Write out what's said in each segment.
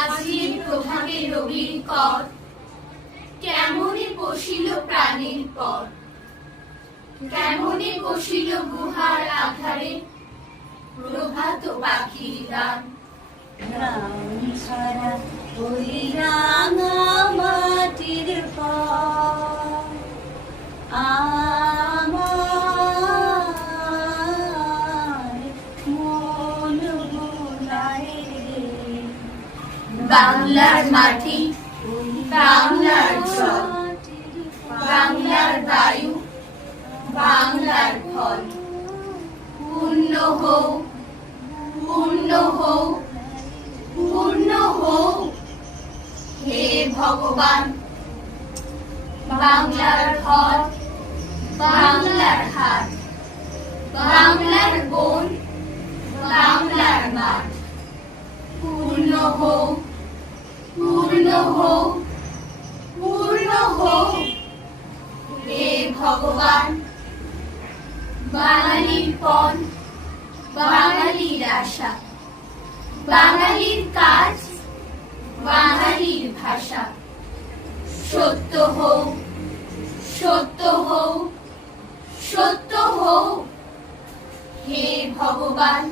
আজির প্রভাতে রবির কর, কেমনে বসিল প্রাণের পর, কেমনে বসিল গুহার আধারে প্রভাত পাখির গান। রাম ছাড়া ওই রাঙা মাটির পর আমার মন ভোলায় রে। বাংলার মাটি, বাংলার জল, বাংলার বায়ু, বাংলার ফল, পূর্ণ হোক, পূর্ণ হোক, পূর্ণ হোক হে ভগবান। বাংলার ঘর, বাংলার হাট, বাংলার বন, বাংলার মাঠ, পূর্ণ হোক, পূর্ণ হোক, পূর্ণ হোক হে ভগবান। বাঙালির পণ, বাঙালির আশা, বাঙালির কাজ, বাঙালির ভাষা, সত্য হোক, সত্য হোক, সত্য হোক হে ভগবান।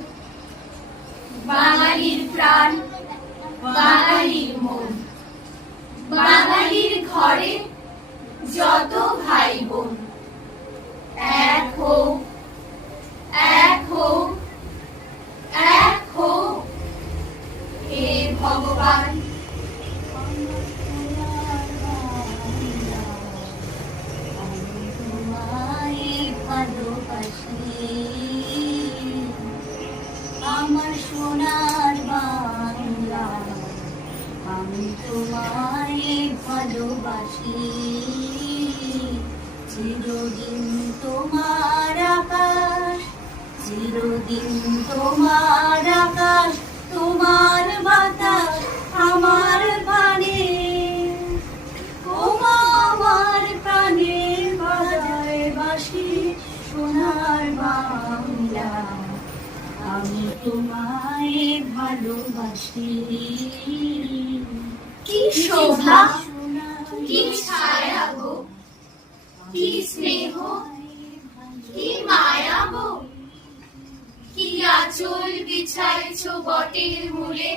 বাঙালির প্রাণ, বাঙালির মন, বাঙালির ঘরে যত ভাই বোন, এক হোক, এক হোক, এক হোক হে ভগবান। আমি তোমায় ভালোবাসি, আমার সোনার বাংলা। আমি তোমায় ভালোবাসি, চিরদিন তোমার আকাশ, চিরদিন তোমার আকাশ, তোমার বাতাস আমার প্রাণে। ওমা আমার প্রাণে বাজায় বাঁশি সোনার বাংলা। আমি তোমায় ভালোবাসি। কি শোভা, কি ছায়া গো, কি স্নেহ, কি মায়া গো, কি আঁচল বিছাইছ বটের মূলে,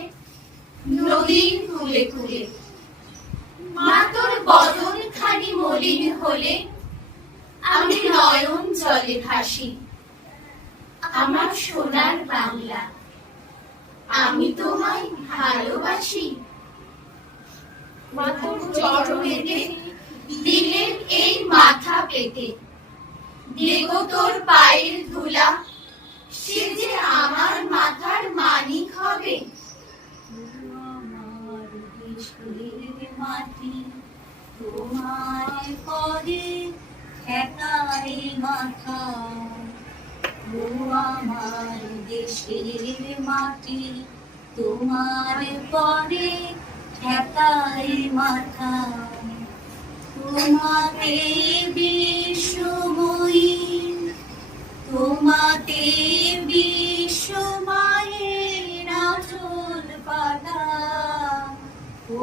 নদীর কূলে কূলে। মা তোর বদন খানি মলিন হলে আমি নয়ন জলে ভাসি। আমার সোনার বাংলা, আমি তোমায় ভালোবাসি। মা তোর চরণেতে দিলেন এই মাথা পেতে, দেব তোর পায়ের ধুলা, সে যে আমার মাথার মানিক হবে। আমার দেশের মাটি তোমার পরে ঠেকাই মাথা। ও আমার দেশের মাটি তোমার পরে ঠেকাই মাথা। তোমাতে বিশ্বময়ী, তোমাতে বিশ্ব মায়ের আঁচল পাতা। ও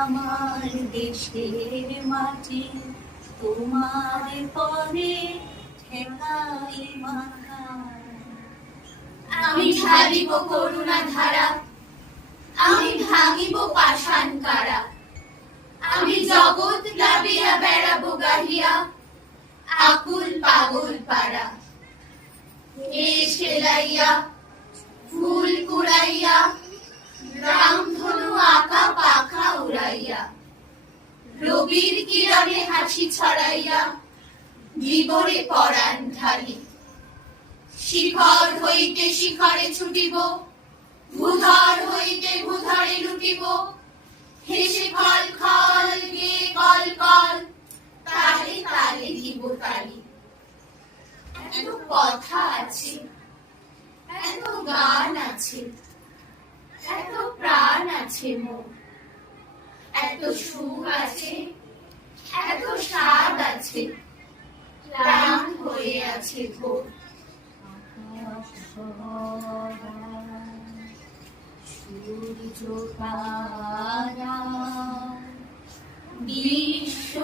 আমার দেশের মাটি তোমার পরে ঠেকাই মাথা। আমি ঢালিব করুণা ধারা, আমি ভাঙিব পাষাণ কারা। আমি জগৎ লাভিয়া বেড়াবো গাহিয়া, আকুল পাগল পাড়া। সেলাইয়া ফুল কুড়াইয়া, রামধনু আঁকা পাখা উড়াইয়া, রবির কিরণে হাসি ছড়াইয়া, বিবরে পরাণ ঢালি। শিখর হইতে শিখরে ছুটিব, ভূধর হইতে ভূধরে লুটিব। হেসে খল খল গেয়ে কল কল, তালে তালে দিব তালি। এত কথা আছে, এত গান আছে, এত প্রাণ আছে মোর, এত সুর আছে, এত স্বাদ আছে, প্রাণ হয়ে আছে ভোর। সূর্য তারা বিশ্ব